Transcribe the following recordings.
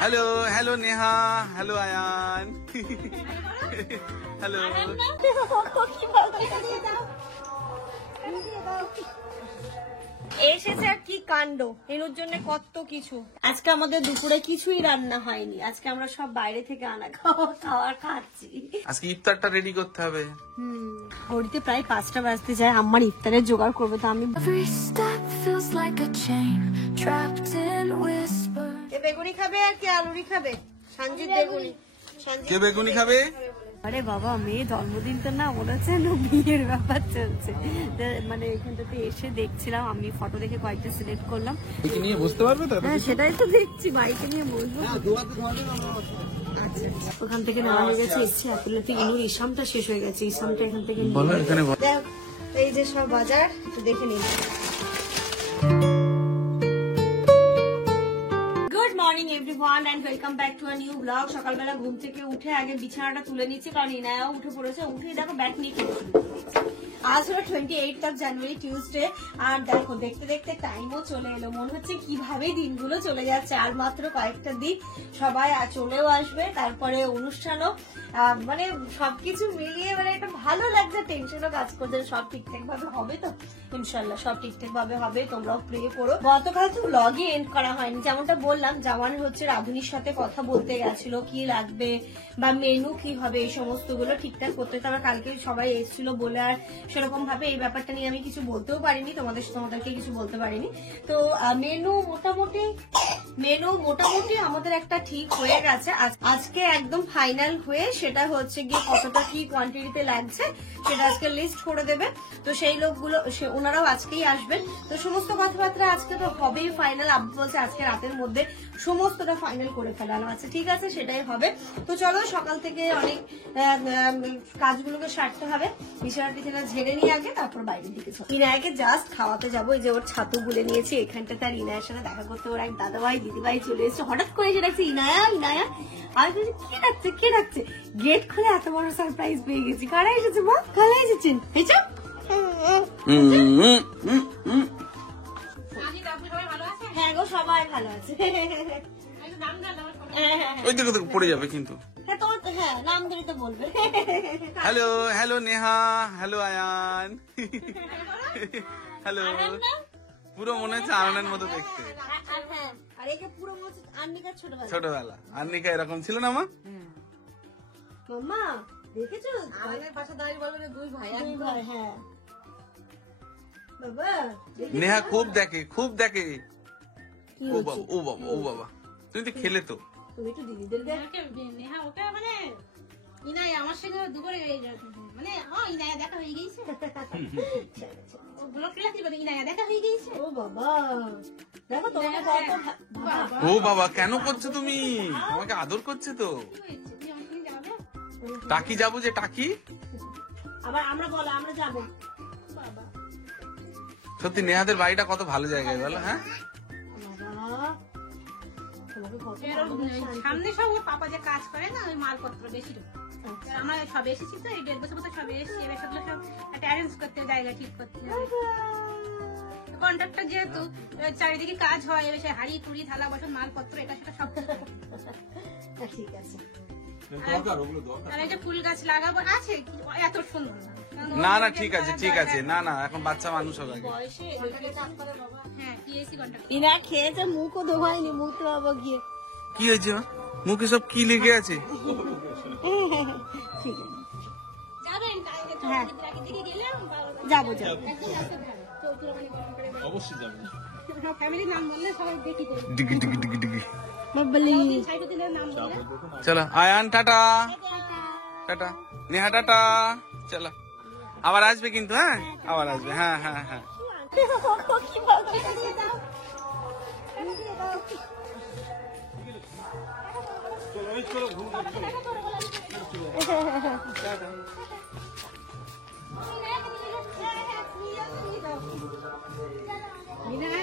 Hello hello Neha, hello Ayaan, hello. এসেছে আর কি কাণ্ড, এনুর জন্য কত কিছু। আজকে আমাদের দুপুরে কিছুই রান্না হয়নি, আজকে আমরা সব বাইরে থেকে আনা খাওয়ার খাচ্ছি। আজকে ইফতারটা রেডি করতে হবে। ঘড়িতে প্রায় 5টা বাজতে যায়, আমার ইফতারের জোগাড় করবে তো আমি। বেগুনি খাবে আর কি আলুরি খাবে? সঞ্জিত বেগুনি। কে বেগুনি খাবে? আরে বাবা, মেয়ে জন্মদিন তো না, মনে হচ্ছে বিয়ের ব্যাপার চলছে। মানে এখানটাতে এসে দেখছিলাম, আমি ফটো দেখে কয়েকটা সিলেক্ট করলাম। নিয়ে বুঝতে পারবে তো? হ্যাঁ সেটাই তো দেখছি, বাইকে নিয়ে বসবো। আচ্ছা, ওখান থেকে নেওয়া হয়ে গেছে। ইচ্ছে অ্যাপিলেতে ইনুর ইসামটা শেষ হয়ে গেছে, ইসামটা এখান থেকে এই যে সব বাজার একটু দেখে নিন। Good morning everyone and welcome back to a new blog. সকালবেলা ঘুম থেকে উঠে আগে বিছানাটা তুলে নিচ্ছি, কারণ ইনায়াও উঠে পড়েছে। উঠে দেখো ব্যাগ নিয়ে খেতে শুরু করে দিয়েছে। আজ হলো 28 জানুয়ারি, টিউসডে। আর দেখো দেখতে দেখতে টাইমও চলে এলো, মনে হচ্ছে কিভাবে দিনগুলো চলে যাচ্ছে। আর মাত্র কয়েকটা দিন, সবাই চলেও আসবে, তারপরে অনুষ্ঠানও। মানে সবকিছু মিলিয়ে মানে একটা ভালো লাগছে, টেনশনও কাজ করছে। সব ঠিকঠাক ভাবে হবে তো? ইনশাল্লাহ সব ঠিকঠাক ভাবে হবে, তোমরাও প্রে করো। গতকাল তো ব্লগে এন্ড করা হয়নি, যেমনটা বললাম। জামান হচ্ছে রাধুনির সাথে কথা বলতে গেছিল, কি লাগবে বা মেনু কি হবে এই সমস্ত গুলো ঠিকঠাক করতে। তবে কালকে সবাই এসেছিল বলে আর সেরকম ভাবে এই ব্যাপারটা নিয়ে আমি কিছু বলতেও পারিনি, তোমাদেরকে কিছু বলতে পারিনি। তো মেনু মোটামুটি আমাদের একটা ঠিক হয়ে গেছে। আজকে একদম ফাইনাল হয়ে সেটা হচ্ছে গিয়ে কতটা কি কোয়ান্টিটিতে লাগছে সেটা আজকে লিস্ট করে দেবে। তো সেই লোকগুলো ওনারাও আজকেই আসবেন। তো সমস্ত কথাবার্তা আজকে তো হবেই ফাইনাল। আব্বু বলছে আজকে রাতের মধ্যে সমস্তটা ফাইনাল করে ফেলানো আছে। ঠিক আছে, সেটাই হবে। তো চলো, সকাল থেকে অনেক কাজগুলোকে সারতে হবে। বিছানাটি থেকে ঝেড়ে নিয়ে আগে তারপর বাইরের দিকে ইনায়াকে জাস্ট খাওয়াতে যাবো। এই যে ওর ছাতু গুলে নিয়েছি এখানটা, তার ইনায়ের সাথে দেখা করতে ওর এক দাদাভাই দিদিভাই চলে এসেছে। হঠাৎ করে এসে ডাকছে ইনায়া ইনায়া। আমি বলছি কে ডাকছে? গেট খুলে এত বড় সারপ্রাইজ পেয়ে গেছি। কারা এসেছে মা? কারা এসেছেন? হ্যাঁ গো, সবাই ভালো আছে। ওই দিকে তো পড়ে যাবে কিন্তু। হ্যাঁ, নাম ধরে তো বলবে। Hello hello Neha, hello Ayaan, hello. পুরো মনে হচ্ছে আনন্দের মতো দেখতে। আর একে পুরো মনে হচ্ছে আন্নিকার ছোটবেলা। আন্নিকা এরকম ছিল না মা? মাম্মা দেখেছো আমাদের পাশে দাঁড়িয়ে বলবে দুই ভাই। হ্যাঁ বাবা, নেহা খুব দেখে। ও বাবা তুমি তো খেলে তো। তুমি একটু দিদিদের নেহা ওকে মানে ইনাই আমার সঙ্গে দুপুরে মানে ইনায়া দেখা হয়ে গেছে। ও ব্লক ক্লাস দিবে, ইনায়া দেখা হয়ে গেছে। ও বাবা, দেখো তোমাকে কত। ও বাবা, কেন করছো তুমি? আমাকে আদর করছে তো। টাকি যাবো যে টাকি। আবার আমরা বলো আমরা যাবো। সত্যি নেহাদের বাড়িটা কত ভালো জায়গায় বলো। হ্যাঁ, সামনে সব ওর পাপা যে কাজ করে না, ওই মালপত্র বেশি। আমরা সব এসেছি তো, এই 1.5 বছর মতো সব এসেছি। এবার সেগুলো সব একটা অ্যারেঞ্জ করতে, জায়গা ঠিক করতে হবে। কন্ট্রাক্টর যেহেতু চারিদিকে কাজ হয়, এবার সে হাড়ি কুড়ি থালা বাসন মালপত্র এটা সেটা সব ঠিক আছে। আর এই যে ফুল গাছ লাগাবো আছে, এত সুন্দর না না ঠিক আছে না এখন বাচ্চা মানুষ হবে। হ্যাঁ, পিএসসি কন্ট্রাক্টর। ইনা খেয়েছে, মুখও ধোয়ায়নি, মুখ তো বাবা গিয়ে। কি হয়েছে মুখে সব কি লেগে আছে? ঠিক আছে, যাবেন হ্যাঁ দিকে গেলাম, যাবো অবশ্যই যাবো। ফ্যামিলির নাম বললে সবাই দেখি ডিগি বাবলি। সাইডুদ্দিনের নাম বললে চলো আয়ান টাটা। নেহা টাটা। চলো, আবার আসবে কিন্তু। হ্যাঁ আবার আসবে। হ্যাঁ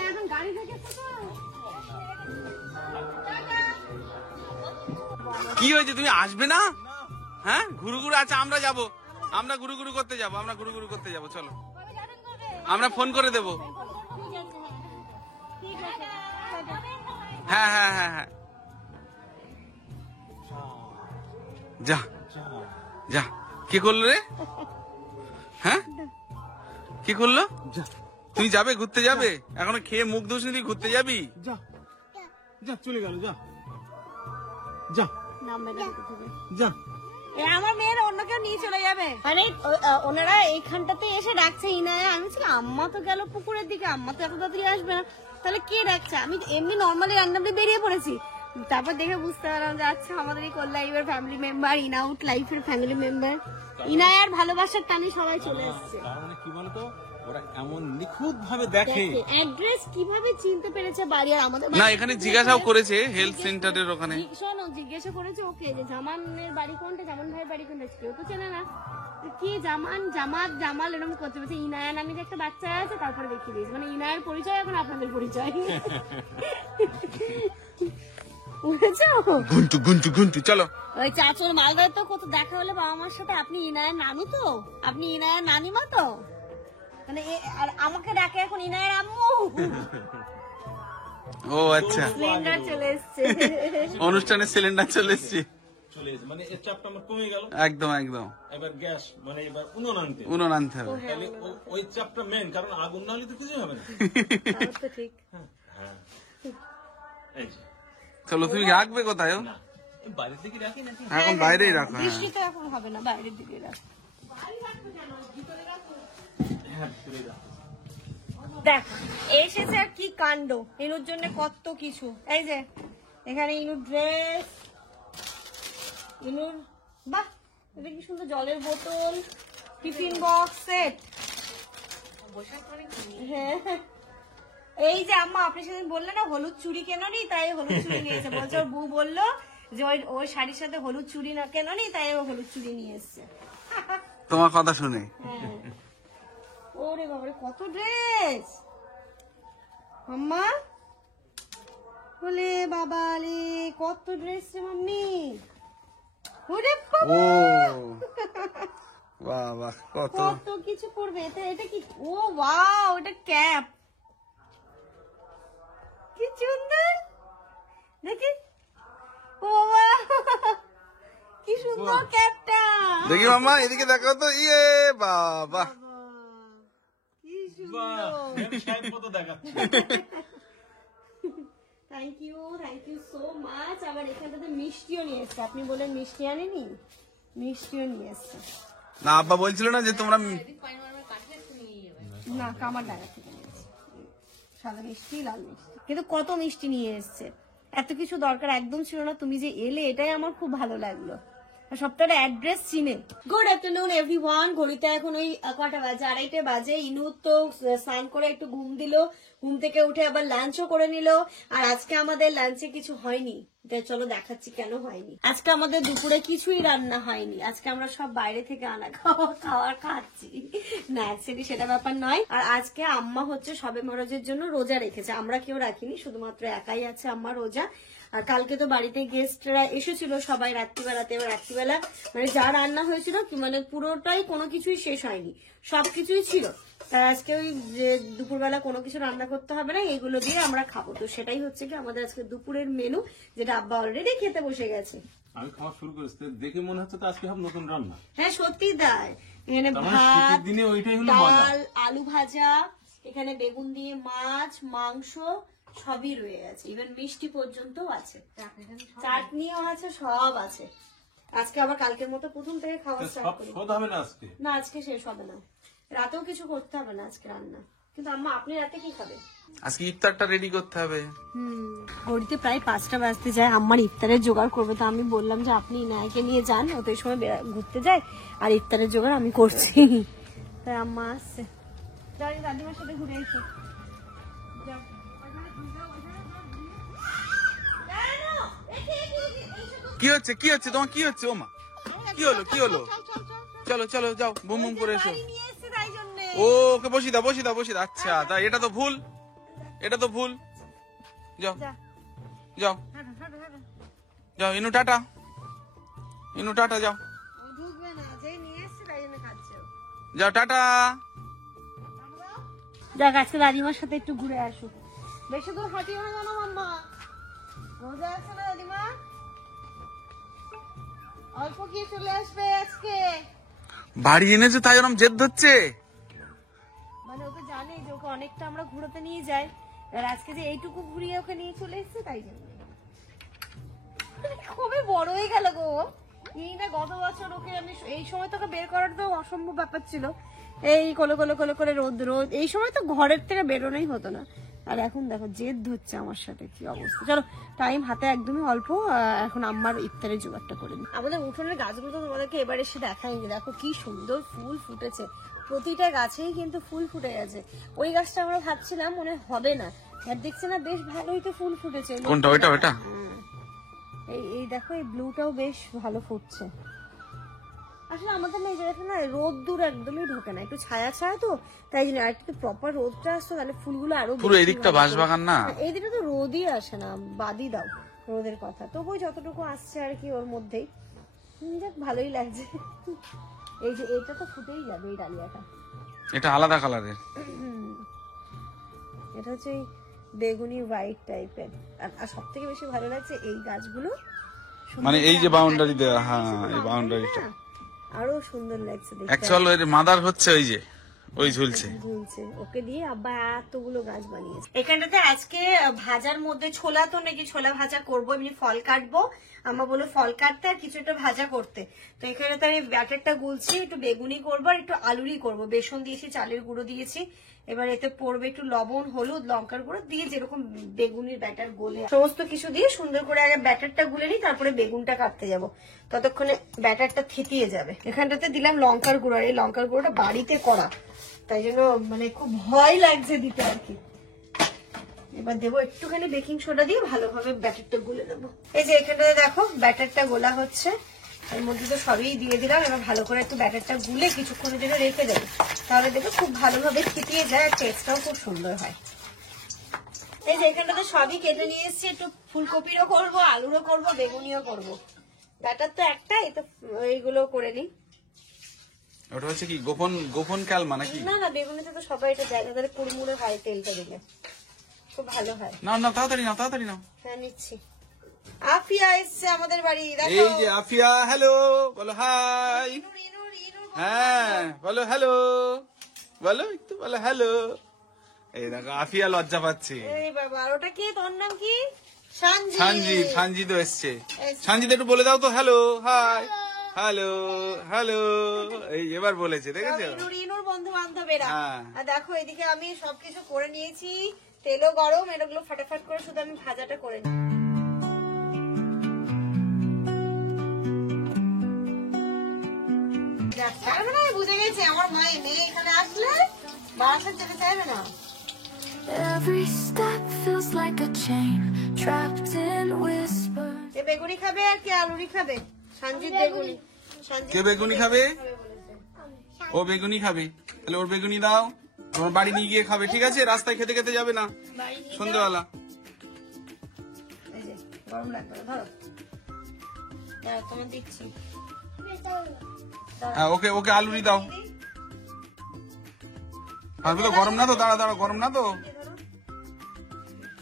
এখন গাড়ি থেকে কি হয়েছে? তুমি আসবে না? হ্যাঁ, ঘুরু আছে। আমরা যাবো, আমরা ঘুরু করতে যাবো। চলো, আমরা ফোন করে দেবো। হ্যাঁ যা যা, কি করলো রে? হ্যাঁ, কি করলো? তুই যাবে, ঘুরতে যাবে? এখনো খেয়ে মুখ ধুসনি, তুই ঘুরতে যাবি? যা যা, চলে গেল, যা যা নামবে না এদিকে থেকে। যা। আমার মেয়ের অন্য কেউ নিয়ে চলে যাবে। মানে ওনারা এইখানটাতে এসে ডাকছে ইনায়া। আমি ছিল আম্মা তো গেল পুকুরের দিকে, আম্মা তো এত তাড়াতাড়ি আসবে না, তাহলে কে ডাকছে? আমি এমনি নর্মালি র্যান্ডমলি বেরিয়ে পড়েছি। তারপর দেখে বুঝতে পারলাম যে আচ্ছা আমাদের এই কোল লাইফের ফ্যামিলি মেম্বার, ইন আউট লাইফের ফ্যামিলি মেম্বার, ইনায়ার ভালোবাসার টানে সবাই চলে এসছে। তার মানে কি বলতো, ওরা এমন নিখুঁত ভাবে দেখে, অ্যাড্রেস কিভাবে চিনতে পেরেছে বাড়ি। আর আমাদের না, এখানে জিজ্ঞাসাও করেছে হেলথ সেন্টারের ওখানে। শোনো, জিজ্ঞাসা করেছে ওকে যে জামানের বাড়ি কোনটা, জামান ভাইয়ের বাড়ি কোনটা, কেউ তো চেনে না। কি জামান, জামাত, জামাল এরকম করতে পারছে। ইনায়া নামে যে একটা বাচ্চা আছে তারপরে দেখিয়ে দিয়েছে। মানে ইনায়ের পরিচয় এখন আপনাদের পরিচয়। বুঝেছো? গুনটু গুনটু গুনটু, চলো। ওই চাচুর মালদায় তো কত দেখা হলে বাবা মার সাথে। আপনি ইনায়ের নানু তো, আপনি ইনায়ের নানিমা তো, মানে আর আমাকে ডাকে এখন ইনায়ের আম্মু। ও আচ্ছা, সিলিন্ডার চলে এসছে। অনুষ্ঠানের সিলিন্ডার চলে এসছে। চলে এসে মানে এর চাপটা আমার কমে গেল। একদম একদম, এবার গ্যাস মানে এবার উনুন আনতে, উনুন আনতে হবে। তাহলে ওই চাপটা মেন, কারণ আগুন না হলে তো কিছু হবে না। তাও তো ঠিক। হ্যাঁ, এই যে। চলো, তুমি রাখবে কোথায়? না, এই বাইরের দিকে রাখি নাকি? এখন বাইরেই রাখো। হ্যাঁ, বৃষ্টি তো এখন হবে না, বাইরের দিকে রাখ। হ্যাঁ, ভিতরেই রাখি। দেখ এসেছে আর কি কাণ্ড, ইনুর জন্য কত কিছু। এই যে এখানে ইনুর ড্রেস, ইনুর বাহ এটা কি সুন্দর জলের বোতল, টিফিন বক্স সেট। হ্যাঁ, এই যে আম্মা আপনি সেদিন বললেন না হলুদ চুড়ি কেননি, তাই হলুদ চুড়ি নিয়েছে। বলছে ওর বউ বললো যে ওই শাড়ির সাথে হলুদ চুড়ি না কেননি, তাই ও হলুদ চুড়ি নিয়ে এসছে। তোমার কথা শুনে। হ্যাঁ। ওরে বাবারে কত ড্রেস আম্মা, বলে বাবা রে কত ড্রেস রে মাম্মি। ওরে ও বাবা বাবা, কত কত কিছু পড়বে। এটা কি? ও ওয়াও, এটা ক্যাপ, কি সুন্দর দেখি। ও বাবা কি সুন্দর ক্যাপটা। দেখি মাম্মা, এদিকে দেখো তো। ইয়ে বাবা, কি বাহ, সুন্দর। আমি সাহেব মতো দেখাচ্ছে। Thank you so much. আবার এখানটাতে মিষ্টিও নিয়ে এসছে। আপনি বলেন মিষ্টি আনেনি, মিষ্টিও নিয়ে এসছে। না, আব্বা বলছিল না যে তোমরা না, কামার ডাঙ্গা থেকে নিয়ে এসছে সাদা মিষ্টি, লাল মিষ্টি। কিন্তু কত মিষ্টি নিয়ে এসছে, এত কিছু দরকার একদম ছিল না। তুমি যে এলে এটাই আমার খুব ভালো লাগলো। সপ্তাহের অ্যাড্রেস চিনে। Good afternoon everyone. ঘড়িতে এখন ওই কটা বাজে, 2:30 বাজে। ইনু তো স্নান করে একটু ঘুম দিল, ঘুম থেকে উঠে আবার লাঞ্চও করে নিল। আর আজকে আমাদের লাঞ্চে কিছু হয়নি, চলো দেখাচ্ছি কেন হয়নি। আজকে আমাদের দুপুরে কিছুই রান্না হয়নি। আজকে আমরা সব বাইরে থেকে আনা খাওয়ার খাচ্ছি। না অ্যাকচুয়ালি সেটা ব্যাপার নয়। আর আজকে আম্মা হচ্ছে শবে মরজের জন্য রোজা রেখেছে, আমরা কেউ রাখিনি, শুধুমাত্র একাই আছে আম্মা রোজা। আর কালকে তো বাড়িতে গেস্টরা এসেছিল সবাই রাত্রিবেলাতে। এবার রাত্রিবেলা মানে যা রান্না হয়েছিল কি মানে পুরোটাই কোনো কিছুই শেষ হয়নি, সবকিছুই ছিল। তার আজকে ওই যে দুপুরবেলা কোনো কিছু রান্না করতে হবে না, এগুলো দিয়ে আমরা খাবো। তো সেটাই হচ্ছে কি আমাদের আজকে দুপুরের মেনু, যেটা আব্বা অলরেডি খেতে বসে গেছে। আমি খাওয়া শুরু করেছি, দেখে মনে হচ্ছে তো আজকে সব নতুন রান্না। হ্যাঁ সত্যি তাই। এখানে তার মানে শীতের ভাত, দিনে ওইটাই হলো মজা। ডাল, আলু ভাজা, এখানে বেগুন দিয়ে মাছ, মাংস সবই রয়ে গেছে, ইভেন মিষ্টি পর্যন্ত আছে, চাটনিও আছে, সব আছে। আজকে আবার কালকের মতো প্রথম থেকে খাওয়া সব স্টার্ট করি। শোধ হবে না আজকে। না আজকে শেষ হবে না, রাতেও কিছু করতে হবে না আজকে রান্না। কিন্তু আম্মা আপনি রাতে কি খাবে? আজকে ইফতারটা রেডি করতে হবে। ঘড়িতে প্রায় 5টা বাজতে যায়, আম্মার ইফতারের জোগাড় করবে। তো আমি বললাম যে আপনি ইনায়াকে নিয়ে যান, ওদের সময় ঘুরতে যায়, আর ইফতারের জোগাড় আমি করছি। তাই আম্মা আসছে, যাই দাদিমার সাথে ঘুরে এসে। কি হচ্ছে, কি হচ্ছে তোমার, কি হচ্ছে? ওমা কি হলো, কি হলো? চলো চলো যাও, বুম বুম করে এসো। ও ওকে বসি দাও, বসি দাও, বসি দাও। আচ্ছা তাই, এটা তো ভুল, এটা তো ভুল। যাও যাও যাও, ইনু টাটা, ইনু টাটা, যাও ঢুকবে না, যে নিয়ে এসছে তাই জন্য খাচ্ছে। যাও টাটা। যাক আজকে দাদিমার সাথে একটু ঘুরে আসুক। বেশি দূর হাঁটিও না জানো মাম্মা, রোজা আছে না দাদিমা? ও অল্প গিয়ে চলে আসবে আজকে। বাড়ি এনেছো তাই ওরম জেদ ধরছে। মানে ওকে জানে যে ওকে অনেকটা আমরা ঘুরোতে নিয়ে যাই, আর আজকে যে এইটুকু ঘুরিয়ে ওকে নিয়ে চলে এসেছে তাই জন্য। খুবই বড় হয়ে গেল গো। এই না গত বছর ওকে আমি এই সময় তোকে বের করার তো অসম্ভব ব্যাপার ছিল, এই কোলে কোলে কোলে করে রোদ রোদ, এই সময় তো ঘরের থেকে বেরোনোই হতো না। আর এখন দেখো জেদ ধরছে আমার সাথে, কি অবস্থা। চলো টাইম হাতে একদমই অল্প, এখন আম্মার ইফতারের জোগাড়টা করে নিই। আমাদের উঠোনের গাছগুলো তো তোমাদেরকে এবার এসে দেখাইনি, দেখো কি সুন্দর ফুল ফুটেছে, প্রতিটা গাছেই কিন্তু ফুল ফুটে গেছে। ওই গাছটা আমরা ভাবছিলাম মনে হবে না, আর দেখছে না বেশ ভালোই তো ফুল ফুটেছে। কোনটা? ওইটা ওইটা এই দেখো এই ব্লুটাও বেশ ভালো ফুটছে। আসলে আমাদের না এই জায়গাটা না রোদ দূর একদমই ঢোকে না, একটু ছায়া ছায়া তো, তাই জন্য আর একটু প্রপার রোদটা আসতো তাহলে ফুলগুলো আরো পুরো এদিকটা বাঁশবাগান না, এই দিকে তো রোদই আসে না, বাদই দাও রোদের কথা। তবু যতটুকু আসছে আর কি ওর মধ্যেই যাক ভালোই লাগছে। এই যে এটা তো ফুটেই যাবে এই ডালিয়াটা, এটা আলাদা কালারের, এটা হচ্ছে বেগুনি হোয়াইট টাইপের। আর সব থেকে বেশি ভালো লাগছে এই গাছগুলো, মানে এই যে বাউন্ডারি দেওয়া, হ্যাঁ এই বাউন্ডারিটা আরো সুন্দর লাগছে দেখতে। অ্যাকচুয়াল ওই মাদার হচ্ছে ওই যে ওই ঝুলছে ঝুলছে, ওকে দিয়ে আব্বা এতগুলো গাছ বানিয়েছে। এখানটাতে আজকে ভাজার মধ্যে ছোলা, তো নাকি ছোলা ভাজা করবো, এমনি ফল কাটবো, আমার বলো ফল কাটতে আর কিছু একটা ভাজা করতে। তো এখানটাতে আমি ব্যাটারটা গুলছি, একটু বেগুনি করবো আর একটু আলুরই করবো। বেসন দিয়েছি, চালের গুঁড়ো দিয়েছি, এবার এতে পড়বে একটু লবণ, হলুদ, লঙ্কার গুঁড়ো দিয়ে যেরকম বেগুনির ব্যাটার গোলে সমস্ত কিছু দিয়ে সুন্দর করে আগে ব্যাটারটা গুলে নিই, তারপরে বেগুনটা কাটতে যাব, ততক্ষণে ব্যাটারটা থেতিয়ে যাবে। এখানটাতে দিলাম লঙ্কার গুঁড়ো, আর এই লঙ্কার গুঁড়োটা বাড়িতে করা, তাই জন্য মানে খুব ভয় লাগছে দিতে আর কি। এবার দেবো একটুখানি বেকিং সোডা দিয়ে ভালোভাবে ব্যাটারটা গুলে দেবো। এই যে এখানটাতে দেখো ব্যাটারটা গোলা হচ্ছে, এর মধ্যে তো সবই দিয়ে দিলাম। এবার ভালো করে একটু ব্যাটারটা গুলে কিছুক্ষণের জন্য রেখে দেবো, তাহলে দেখো খুব ভালোভাবে ফিটিয়ে যায় আর টেস্টটাও খুব সুন্দর হয়। এই যে এখানটাতে সবই কেটে নিয়ে এসেছি, একটু ফুলকপিরও করবো, আলুরও করবো, বেগুনিও করবো। ব্যাটার তো একটাই, তো এইগুলো করে নিই। ওটা হচ্ছে কি গোপন গোপন ক্যালমা নাকি? না না, বেগুনিতে তো সবাই এটা জায়গা ধরে কুড়মুড়ে হয়, তেলটা দিলে খুব ভালো হয়। না না তাড়াতাড়ি নাও, তাড়াতাড়ি নাও। হ্যাঁ নিচ্ছি। আফিয়া এসছে আমাদের বাড়ি, দেখো। এই যে আফিয়া, হ্যালো বলো, হাই। হ্যাঁ বলো হ্যালো, বলো একটু বলো হ্যালো। এই দেখো আফিয়া লজ্জা পাচ্ছে। এই বাবা, আর ওটা কি, তোর নাম কি? সঞ্জিত। সঞ্জিত, সঞ্জিত এসছে। সঞ্জিত একটু বলে দাও তো হ্যালো, হাই, হ্যালো হ্যালো। এই এবার বলেছে, দেখেছো? ইনুর বন্ধু বান্ধবেরা। হ্যাঁ। আর দেখো এদিকে আমি সবকিছু করে নিয়েছি, তেলও গরম, এগুলো ফাটাফাট করে শুধু আমি ভাজাটা করে নিই। বুঝে গেছি আমার মেয়ে এখানে আসলে বাসা যেতে চাইবে না। Every step feels like a chain trapped in whisper. এ বেগুনি খাবে আর কি আলুরি খাবে? সঞ্জিত বেগুনি। কে বেগুনি খাবে? ও বেগুনি খাবে, তাহলে ওর বেগুনি দাও, তোমার বাড়ি নিয়ে গিয়ে খাবে, ঠিক আছে? রাস্তায় খেতে খেতে যাবে না সন্ধ্যেবেলা। এই যে গরম লাগবে না, ধরো তোমার দিচ্ছি। হ্যাঁ ওকে ওকে আলুরি দাও। পারবে তো? গরম না তো? দাঁড়া দাঁড়া, গরম না তো?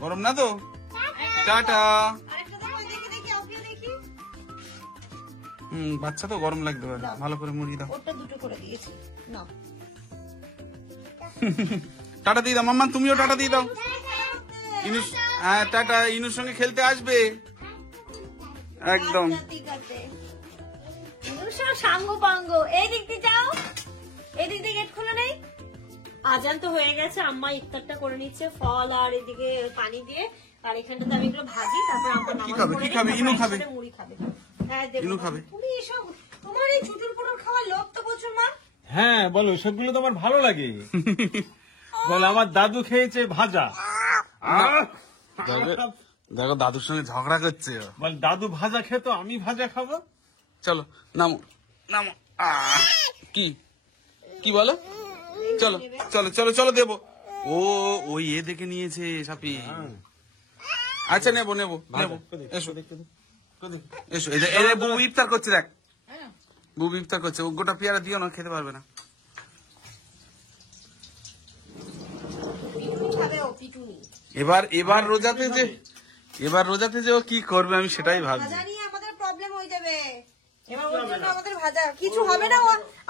গরম না তো? টাটা। বাচ্চা তো গরম লাগতে পারে, ভালো করে মুড়ি দাও। ওটা দুটো করে দিয়েছি, নাও। টাটা দিয়ে দাও মাম্মা, তুমিও টাটা দিয়ে দাও। ইনুস, হ্যাঁ টাটা। ইনুর সঙ্গে খেলতে আসবে একদম। ঠিক আছে। সাঙ্গ পাঙ্গ, এই দিক দিয়ে যাও, এই দিক দিয়ে গেট খোলা নেই। আজান তো হয়ে গেছে, আম্মা ইফতারটা করে নিচ্ছে ফল আর এদিকে পানি দিয়ে, আর এখানটাতে আমি এগুলো ভাজি, তারপর আম্মা নামাজ পড়ে কি খাবে? ইনু খাবে, মুড়ি খাবে। হ্যাঁ দেবো। ইনু খাবে। তুমি এসব তোমার এই ছুটুর পুটুর খাওয়ার লোভ তো প্রচুর মা। হ্যাঁ বলো, সবগুলো তো আমার ভালো লাগে। বলো আমার দাদু খেয়েছে ভাজা। দেখো দাদুর সঙ্গে ঝগড়া করছে। বল দাদু ভাজা খেতো, আমি ভাজা খাবো। চলো নামো নামো। কি কি বলো? চলো চলো চলো চলো দেবো। ও ওই এ দেখে নিয়েছে সাপি। আচ্ছা নেবো নেবো নেবো। এসো এসো, এই বুবু ইফতার করছে, দেখ বুবু ইফতার করছে। ও গোটা পেয়ারা দিও না, খেতে পারবে না। এবার এবার রোজাতে যে ও কি করবে আমি সেটাই ভাবছি। ভাজা নিয়ে আমাদের প্রবলেম হয়ে যাবে। এবার ওর জন্য আমাদের ভাজা কিছু হবে না।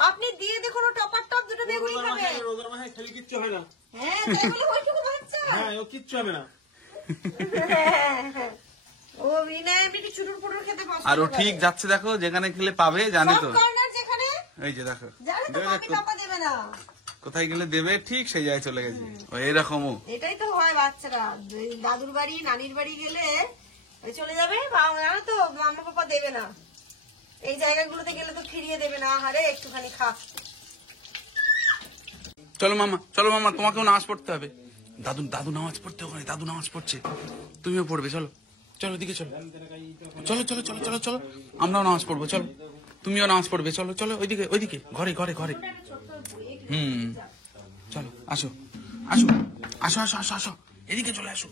আপনি দিয়ে দেখুন, ও টপার টপ দুটো বেগুনি খাবে। রোজার মাসে খালি কিচ্ছু হয় না। হ্যাঁ তাই বলে ওইটুকু বাচ্চা। হ্যাঁ, ও কিচ্ছু হবে না। ও বিনা এমনি চুরুর পুরুর খেতে পছন্দ আর ও ঠিক যাচ্ছে, দেখো যেখানে খেলে পাবে, জানে তো। কর্নার যেখানে এই যে দেখো, জানে তো মামি পাপা দেবে না। কোথায় গেলে দেবে, ঠিক সেই জায়গায় চলে গেছে। ও এরকম ও। এটাই তো হয় বাচ্চারা, দাদুর বাড়ি নানির বাড়ি গেলে ওই চলে যাবে, জানো তো মামা পাপা দেবে না। এই জায়গাগুলোতে গেলে তো ফিরিয়ে দেবে না। আরে একটুখানি খা। চলো মামা, চলো মামা, তোমাকেও নামাজ পড়তে হবে। দাদু দাদু নামাজ পড়তে, ওখানে দাদু নামাজ পড়ছে, তুমিও পড়বে। চলো চলো, দিকে চলো, চলো চলো চলো চলো চলো, আমরাও নামাজ পড়বো। চলো, তুমিও নামাজ পড়বে। চলো চলো, ওইদিকে ওইদিকে, ঘরে ঘরে ঘরে। চলো, আসো আসো আসো আসো আসো আসো, এদিকে চলে আসো।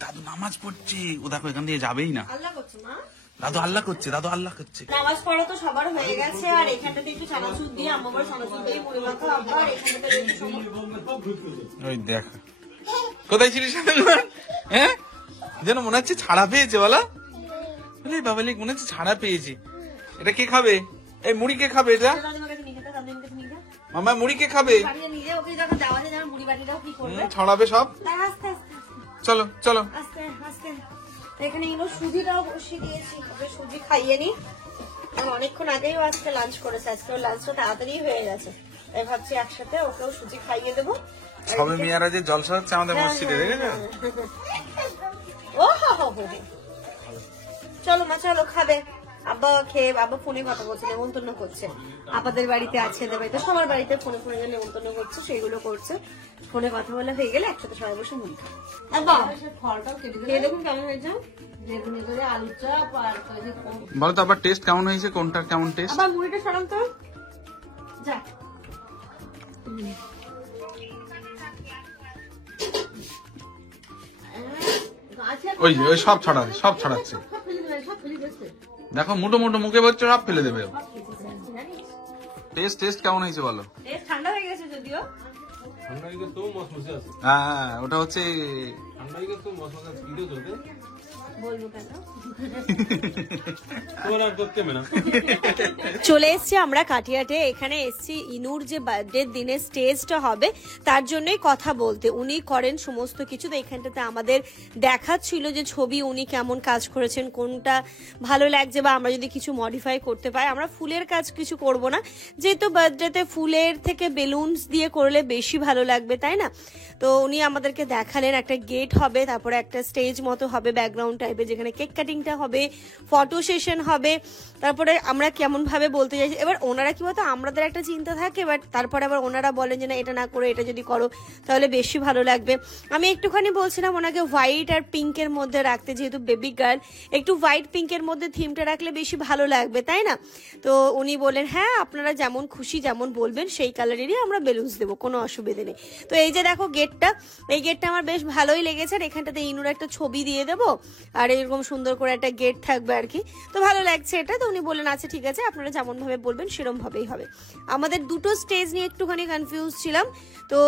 দাদু নামাজ পড়ছে, ও দেখো এখান দিয়ে যাবেই না। আল্লাহ করছে মা, দাদু আল্লাহ করছে, দাদু আল্লাহ করছে। নামাজ পড়া তো সবার হয়ে গেছে। আর এখানটাতে একটু চানাচুর দিয়ে, আম্মা চানাচুর দিয়ে মুড়ি মাখা। আবার এখানটাতে ওই দেখ, কোথায় ছিলিস এতক্ষণ? হ্যাঁ, যেন মনে হচ্ছে ছাড়া পেয়েছে। বলো বাবা, মনে হচ্ছে ছাড়া পেয়েছি। এটা কে খাবে? এই মুড়ি কে খাবে? এটা দাদিমার কাছে নিয়ে যেতে, দাদিমার কাছে নিয়ে যা। মামা মুড়ি কে খাবে? বাড়িতে নিয়ে যা, ওকে যখন যাওয়া যায় যেন মুড়ি বাটিটাও কি করবে। ছড়াবে সব। আস্তে আস্তে চলো চলো, আস্তে আস্তে। এখানে এগুলো সুজিটাও বসিয়ে দিয়েছি, ওকে সুজি খাইয়ে নি। আর অনেকক্ষণ আগেই আজকে লাঞ্চ করেছে, আজকে ওর লাঞ্চটা তাড়াতাড়ি হয়ে গেছে। তাই ভাবছি একসাথে ওকেও সুজি খাইয়ে দেবো। সবে মিয়ারা যে জলসা হচ্ছে আমাদের মসজিদে, দেখেছো? ও হো হো হো। চলো মা, চলো খাবে। আব্বা খেয়ে, আব্বা ফোনে কথা বলছে, নেমন্তন্ন করছে। আপাদের বাড়িতে আছে, বাড়িতে সবার বাড়িতে ফোনে ফোনে গেলে নেমন্তন্ন করছে, সেগুলো করছে। ফোনে কথা বলে হয়ে গেলে একসাথে সবাই বসে মুড়ি খাবে। আব্বা খেয়ে দেখুন কেমন হয়েছে। বলো তো আবার টেস্ট কেমন হয়েছে, কোনটা কেমন টেস্ট? আবার মুড়িটা সরাম তো, যা। ওই যে ওই সব ছড়াচ্ছে, সব ছড়াচ্ছে। দেখো মুঠো মুঠো মুখে বলছে, সব ফেলে দেবে। টেস্ট টেস্ট কেমন হয়েছে বলো? ঠান্ডা হয়ে গেছে যদিও। ঠান্ডা হয়ে গেছে তো মসমসে আছে। হ্যাঁ, ওটা হচ্ছে ঠান্ডা হয়ে গেছে তো মসমসে আছে। ভিডিও চলবে, বলবো কেন? তোমার আর করতে হবে না। চলে এসছি আমরা কাটিয়াটে। এখানে এসছি ইনুর যে বার্থডে দিনে স্টেজটা হবে তার জন্যই কথা বলতে। উনি করেন সমস্ত কিছু। তো এখানটাতে আমাদের দেখাচ্ছিল যে ছবি উনি কেমন কাজ করেছেন, কোনটা ভালো লাগছে, বা আমরা যদি কিছু মডিফাই করতে পারি। আমরা ফুলের কাজ কিছু করব না, যেহেতু বার্থডেতে ফুলের থেকে বেলুনস দিয়ে করলে বেশি ভালো লাগবে, তাই না? তো উনি আমাদেরকে দেখালেন একটা গেট হবে, তারপরে একটা স্টেজ মতো হবে ব্যাকগ্রাউন্ড টাইপের, যেখানে কেক কাটিংটা হবে, ফটো সেশন হবে। তারপরে আমরা কেমন ভাবে বলতে চাইছি, এবার ওনারা কি বলতো, আমাদের একটা চিন্তা থাকে, বাট তারপরে আবার ওনারা বলেন যে না, এটা না করে এটা যদি করো তাহলে বেশি ভালো লাগবে। আমি একটুখানি বলছিলাম ওনাকে হোয়াইট আর পিঙ্কের মধ্যে রাখতে, যেহেতু বেবি গার্ল, একটু হোয়াইট পিঙ্কের মধ্যে থিমটা রাখলে বেশি ভালো লাগবে, তাই না? তো উনি বলেন হ্যাঁ, আপনারা যেমন খুশি যেমন বলবেন সেই কালারেরই আমরা বেলুনস দেবো, কোনো অসুবিধা নেই। তো এই যে দেখো গেটটা, এই গেটটা আমার বেশ ভালোই লেগেছে। আর এখানটাতে ইনুর একটা ছবি দিয়ে দেবো, আর এরকম সুন্দর করে একটা গেট থাকবে আর কি। তো ভালো লাগছে এটা। তো উনি বললেন আচ্ছা ঠিক আছে, আপনারা যেমন ভাবে বলবেন সেরকম ভাবেই হবে। আমাদের দুটো স্টেজ নিয়ে একটুখানি কনফিউজ ছিলাম। তো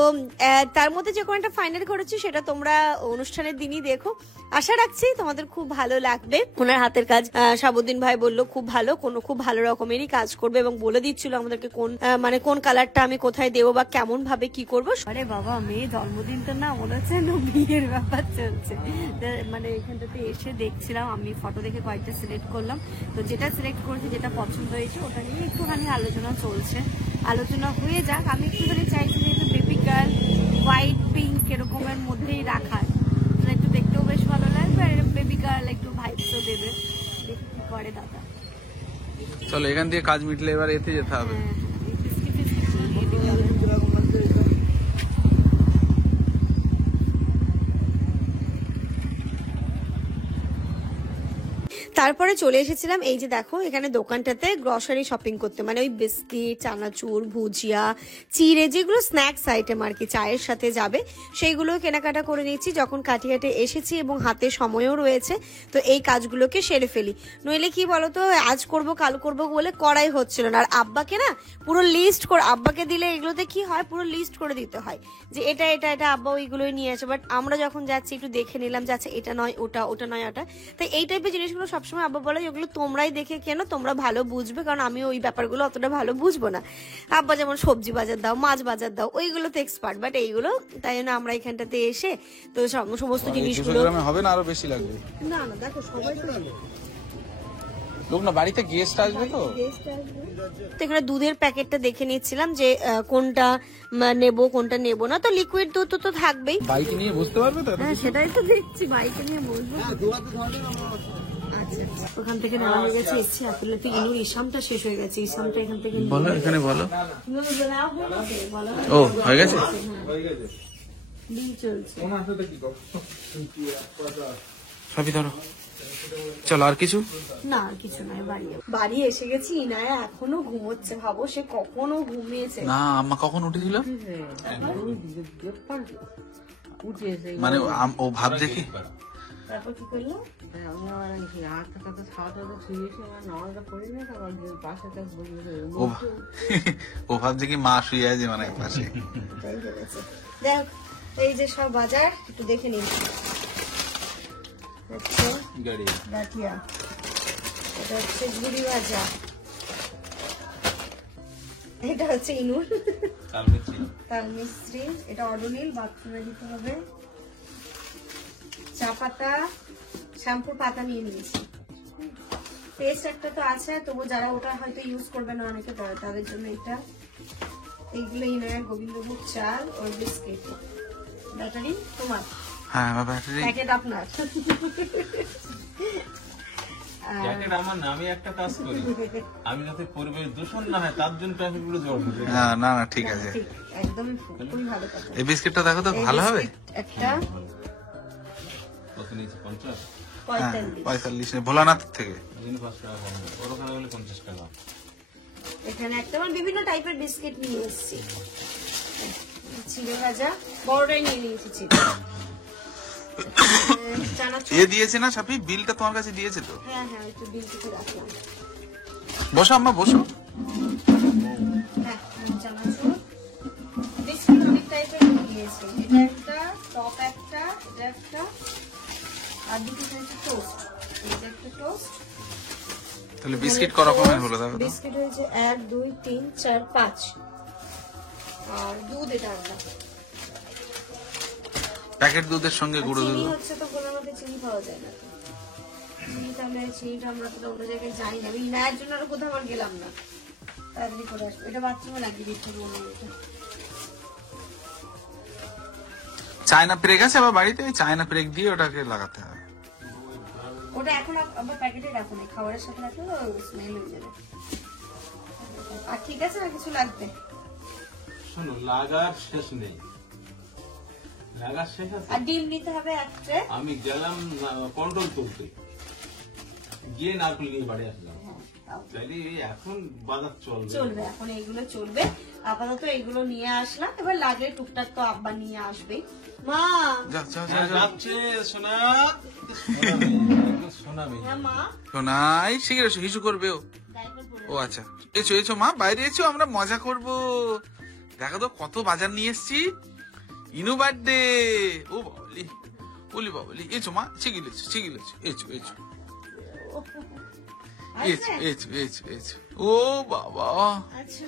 তার মধ্যে যে কোনো একটা ফাইনাল করেছি, সেটা তোমরা অনুষ্ঠানের দিনই দেখো। আশা রাখছি তোমাদের খুব ভালো লাগবে। ওনার হাতের কাজ শাহাবুদ্দিন ভাই বললো খুব ভালো, খুব ভালো রকমেরই কাজ করবে, এবং বলে দিচ্ছিল আমাদেরকে কোন মানে কোন কালারটা আমি কোথায় দেবো বা কেমন ভাবে কি করবো। আরে বাবা, মেয়ে জন্মদিন তো না, মনে হচ্ছে বিয়ের ব্যাপার চলছে। মানে এখানটাতে এসে দেখছিলাম, আমি ফটো দেখে কয়েকটা সিলেক্ট করলাম। তো যেটা সিলেক্ট করেছি, যেটা পছন্দ হয়েছে, ওটা নিয়ে একটুখানি আলোচনা চলছে। আলোচনা হয়ে যাক। আমি একটুখানি চাইছি যেহেতু বেবি গার্ল, হোয়াইট পিঙ্ক এরকমের মধ্যেই রাখার, একটু দেখতেও বেশ ভালো লাগবে, আর বেবি গার্ল একটু ভাইবসও দেবে। দেখি কি করে দাদা। চলো এখান থেকে কাজ মিটলে এবার এতে যেতে হবে। তারপরে চলে এসেছিলাম এই যে দেখো এখানে দোকানটাতে গ্রসারি শপিং করতে, মানে ওই বিস্কিট, চানাচুর, ভুজিয়া, চিড়ে, যেগুলো স্ন্যাক্স আইটেম আর কি, চায়ের সাথে যাবে, সেইগুলো কেনাকাটা করে নিচ্ছি। যখন কাটিয়াটে এসেছি এবং হাতে সময়ও রয়েছে, তো এই কাজগুলোকে সেরে ফেলি। নইলে কি বলতো, আজ করব কাল করব বলে করাই হচ্ছিল না। আর আব্বাকে না পুরো লিস্ট করে, আব্বাকে দিলে এগুলোতে কি হয়, পুরো লিস্ট করে দিতে হয় যে এটা এটা এটা আব্বা ওইগুলোই নিয়ে আসে। বাট আমরা যখন যাচ্ছি একটু দেখে নিলাম যে আচ্ছা এটা নয় ওটা, ওটা নয় ওটা। তাই এই টাইপের জিনিসগুলো সব সবসময় আব্বা বলে ওগুলো তোমরাই দেখে কেন, তোমরা ভালো বুঝবে, কারণ আমি ওই ব্যাপারগুলো অতটা ভালো বুঝবো না। আব্বা যেমন সবজি বাজার দাও, মাছ বাজার দাও, ওইগুলোতে এক্সপার্ট, বাট এইগুলো তাই জন্য আমরা এখানটাতে এসে তো সমস্ত জিনিসগুলো হবে না, আরো বেশি লাগবে। না না দেখো সবাই তো লোক না, বাড়িতে গেস্ট আসবে তো। তো এখানে দুধের প্যাকেটটা দেখে নিচ্ছিলাম যে কোনটা নেব কোনটা নেব না, তো লিকুইড দুধ তো থাকবেই। বাইক নিয়ে বুঝতে পারবে তো? হ্যাঁ সেটাই তো দেখছি, বাইকে নিয়ে বসবো। আচ্ছা আচ্ছা, ওখান থেকে নেওয়া হয়ে গেছে। এসছি আপিলাতে ইনুর ইসামটা শেষ হয়ে গেছে, ইসামটা এখান থেকে বলো, এখানে বলো। নেওয়া হয়ে গেছে, বলো। ও হয়ে গেছে, ডিল চলছে। সবই ধরো, চলো। আর কিছু না আর কিছু নয়, বাড়ি এসে গেছি। ইনায়া এখনো ঘুমোচ্ছে, ভাবো সে কখনো ঘুমিয়েছে। না, আম্মা কখন উঠেছিল? মানে ও ভাব দেখি তারপর কি করলো? ও- ও ভাব দেখি মা শুয়ে আছে মানে পাশে। তাই বলেছে। দেখ এই যে সব বাজার একটু দেখে নিন। হচ্ছে গাঠিয়া, এটা হচ্ছে ঝুড়ি ভাজা, এটা হচ্ছে ইনুর তাল মিস্ত্রি, এটা অডোনিল বাথরুমে দিতে হবে, চা পাতা, শ্যাম্পুর পাতা নিয়ে নিয়েছি, পেস্ট একটা তো আছে, তবু যারা ওটা হয়তো ইউজ করবে না অনেকে তাদের জন্য এটা। এইগুলো ইনার গোবিন্দভোগ চাল, ওই বিস্কিট, ব্যাটারি তোমার, হ্যাঁ ব্যাটারি প্যাকেট আপনার। জ্যাকেট আমার না, আমি একটা কাজ করি, আমি যাতে পরিবেশ দূষণ না হয় তার জন্য প্যাকেটগুলো জড় করি। হ্যাঁ, না না ঠিক আছে। ঠিক, একদমই খুবই ভালো কথা। এই বিস্কিটটা দেখো তো, ভালো হবে। একটা কত নিয়েছে? 50? হ্যাঁ 45, 45 ভোলানাথ থেকে। 5 টাকা কম হবে। ওর ওখানে হলে 50 টাকা। এখানে একটা আমার বিভিন্ন টাইপের বিস্কিট নিয়ে এসেছি। চিড়ে ভাজা বড়টাই নিয়ে নিয়েছি, চিড়ে চানাচুর। এ দিয়েছে না সাপি, বিলটা তোমার কাছে দিয়েছে তো? হ্যাঁ হ্যাঁ, একটু বিল থেকে রাখলাম। বসো আম্মা বসো। হ্যাঁ চানাচুর, বিস্কিট অনেক টাইপের নিয়েছি। এটা একটা, টপ একটা, এটা একটা, আর দুটো হচ্ছে টোস্ট। এটা একটা টোস্ট। তাহলে বিস্কিট ক রকমের হলো দেখো তো? বিস্কিট হয়েছে 1 2 3 4 5, আর দুধ এটা আলাদা। প্যাকেট দুধের সঙ্গে গুঁড়ো চিনি দুধ। হচ্ছে তো কোনোমতে চিনি পাওয়া যায় না তো। চিনি তাহলে চিনিটা আমরা তো অন্য জায়গায় যাই না, আমি নেওয়ার জন্য আরো কোথাও আর গেলাম না, তাড়াতাড়ি করে আসবো। এটা বাথরুমে লাগিয়ে দিচ্ছি মনে হয়। চায়না প্রেগ আছে আবার বাড়িতে, চায়না প্রেগ দিয়ে ওটাকে লাগাতে হবে। ওটা এখন আবার প্যাকেটে রাখো না, খাবারের সাথে রাখলে স্মেল হয়ে যাবে। আর ঠিক আছে, আর কিছু লাগবে? শোনো, লাগার শেষ নেই, লাগার শেষ আছে। আর ডিম নিতে হবে একটা। আমি গেলাম কন্ট্রোল করতে, গিয়ে নারকেল নিয়ে বাড়ি আসলাম। তাইলে এই এখন বাজার চলবে। চলবে, এখন এইগুলো চলবে। আপাতত এইগুলো নিয়ে আসলাম, এবার লাগলে টুকটাক তো আব্বা নিয়ে আসবে। মা, যাও যাও যাও হ্যাঁ, যাও। যাচ্ছে সোনা, সোনা মেয়ে। হ্যাঁ মা, শোনাই শিখে এসো, হিসু করবে ও। ডাইপার পরে ও আচ্ছা, এসো এসো মা, বাইরে এসো, আমরা মজা করব। দেখো তো কত বাজার নিয়ে এসছি। ইনু বার্থডে। ও বাবলি, বলি বাবলি, এসো মা, শিখিলেছো শিখিলেছো, এসো এসো এসো এসো এসো এসো। ও বাবা, আচ্ছা,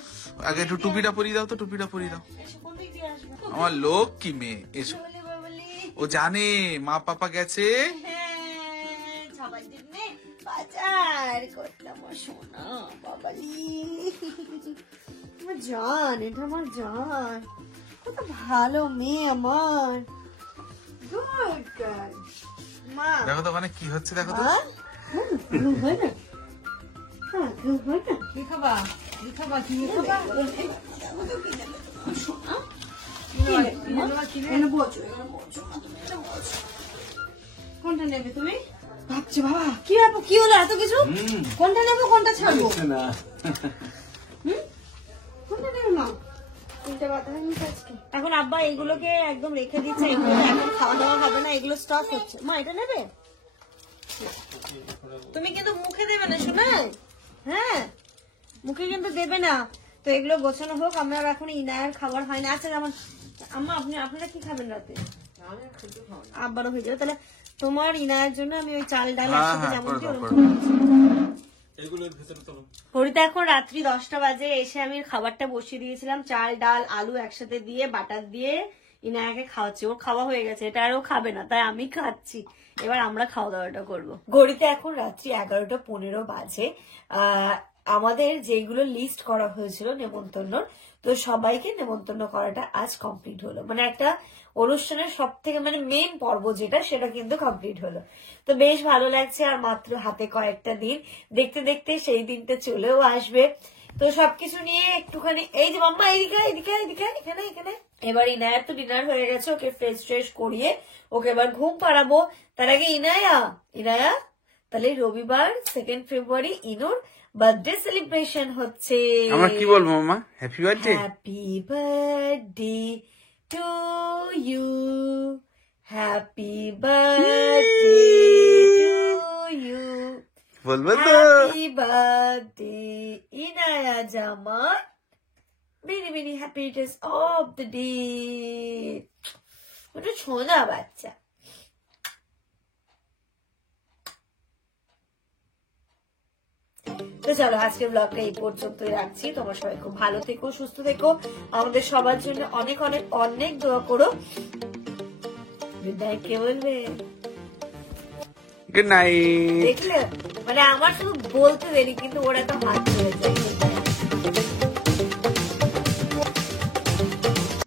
আগে একটু টুপিটা পরিয়ে দাও তো, টুপিটা পরিয়ে দাও। এসো, কোন দিক দিয়ে আসবে? আমার লোক কি মেয়ে, এসো। বলি বাবলি, ও জানে মা পাপা গেছে। হ্যাঁ, সবার জন্য বাজার করলাম। আমার সোনা বাবালি, আমার জান, এটা আমার জান, কত ভালো মেয়ে আমার। Good girl. মা, দেখো তো ওখানে কি হচ্ছে, দেখো তো। হ্যাঁ? ঘুম হয় না? হ্যাঁ, ঘুম হয় না? কি খাবা? কি খাবা? কি খাবা? কোনটা নেবে তুমি? ভাবছি বাবা, কি ব্যাপার, কি হলো এত কিছু? কোনটা নেবো কোনটা ছাড়বো? না, কোনটা নেবে মা? তিনটে বাতা হয়ে গেছে আজকে। এখন আব্বা এগুলোকে একদম রেখে দিচ্ছে, এগুলো এখন খাওয়া দাওয়া হবে না, এগুলো স্টক হচ্ছে। মা এটা নেবে? তুমি কিন্তু মুখে দেবে না শোনা, হ্যাঁ মুখে কিন্তু দেবে না। তো এগুলো গোছানো হোক, আমার এখন ইনায়ার খাবার হয় না। আচ্ছা আমার আম্মা, আপনারা কি খাবেন রাতে? আব্বারও হয়ে যাবে, তাহলে তোমার ইনায়ের জন্য আমি ওই চাল ডাল হ্যাঁ, একসাথে হ্যাঁ, যেমন করে দিই দাও, ওরকম করে করেছি। এগুলোর ভেতরে তো ঘড়িতে এখন রাত্রি 10টা বাজে। এসে আমি খাবারটা বসিয়ে দিয়েছিলাম, চাল ডাল আলু একসাথে দিয়ে বাটার দিয়ে ইনায়াকে খাওয়াচ্ছি। ওর খাওয়া হয়ে গেছে, এটা আর ও খাবে না, তাই আমি খাচ্ছি। এবার আমরা খাওয়া দাওয়াটা করবো। ঘড়িতে এখন রাত্রি 11:15 বাজে। আমাদের যেগুলো লিস্ট করা হয়েছিল নেমন্তন্ন, তো সবাইকে নেমন্তন্ন করাটা আজ কমপ্লিট হলো। মানে একটা অনুষ্ঠানের সব থেকে মানে মেইন পর্ব যেটা, সেটা কিন্তু কমপ্লিট হলো। তো বেশ ভালো লাগছে। আর মাত্র হাতে কয়েকটা দিন, দেখতে দেখতে সেই দিনটা চলেও আসবে। তো সবকিছু নিয়ে একটুখানি এই যে মাম্মা এদিকে এদিকে এদিকে এখানে এখানে। এবার ইনায়ার তো ডিনার হয়ে গেছে, ওকে ফ্রেশ ট্রেশ করিয়ে ওকে এবার ঘুম পাড়াবো। তার আগে ইনায়া তাহলে রবিবার 2 ফেব্রুয়ারি ইনুর বার্থডে সেলিব্রেশন হচ্ছে। আমরা কি বলবো মামা? Happy birthday. Happy birthday to you, happy birthday to you, বলবো তো? Happy birthday Inaya Zaman, many many happiness of the day. ওটা ছোঁয়া বাচ্চা। তো চলো আজকের ব্লগটা এই পর্যন্তই রাখছি। তোমরা সবাই খুব ভালো থেকো, সুস্থ থেকো, আমাদের সবার জন্য অনেক অনেক অনেক দোয়া করো। Good night. কে বলবে? Good night. দেখলে মানে আমার শুধু বলতে দেরি, কিন্তু ওরা তো হাত ধরে যায়।